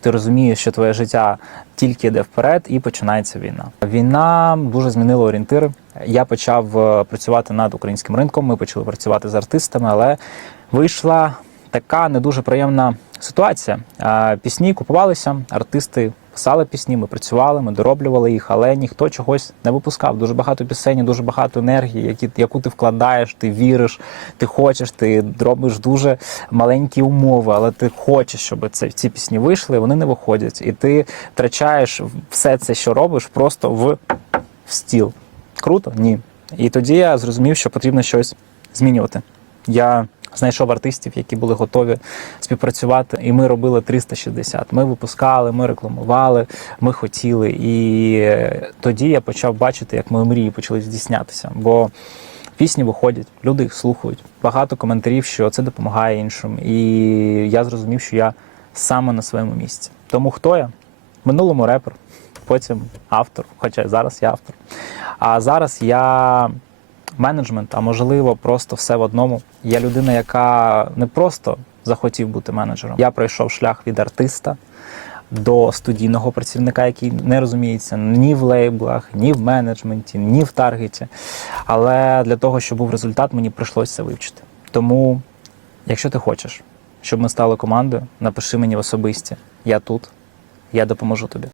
Ти розумієш, що твоє життя тільки йде вперед, і починається війна. Війна дуже змінила орієнтири. Я почав е, працювати над українським ринком. Ми почали працювати з артистами, але вийшла така не дуже приємна ситуація. Е, Пісні купувалися, артисти писали пісні, ми працювали, ми дороблювали їх, але ніхто чогось не випускав. Дуже багато пісень, дуже багато енергії, які, яку ти вкладаєш, ти віриш, ти хочеш, ти робиш дуже маленькі умови, але ти хочеш, щоб це, ці пісні вийшли, вони не виходять. І ти втрачаєш все це, що робиш, просто в, в стіл. Круто? Ні. І тоді я зрозумів, що потрібно щось змінювати. Я знайшов артистів, які були готові співпрацювати, і ми робили 360. Ми випускали, ми рекламували, ми хотіли. І тоді я почав бачити, як мої мрії почали здійснятися. Бо пісні виходять, люди їх слухають. Багато коментарів, що це допомагає іншим. І я зрозумів, що я саме на своєму місці. Тому хто я? Минулому репер, потім автор, хоча зараз я автор. А зараз я менеджмент, а можливо, просто все в одному. Я людина, яка не просто захотів бути менеджером. Я пройшов шлях від артиста до студійного працівника, який не розуміється ні в лейблах, ні в менеджменті, ні в таргеті. Але для того, щоб був результат, мені прийшлося вивчити. Тому, якщо ти хочеш, щоб ми стали командою, напиши мені в особисті. Я тут, я допоможу тобі.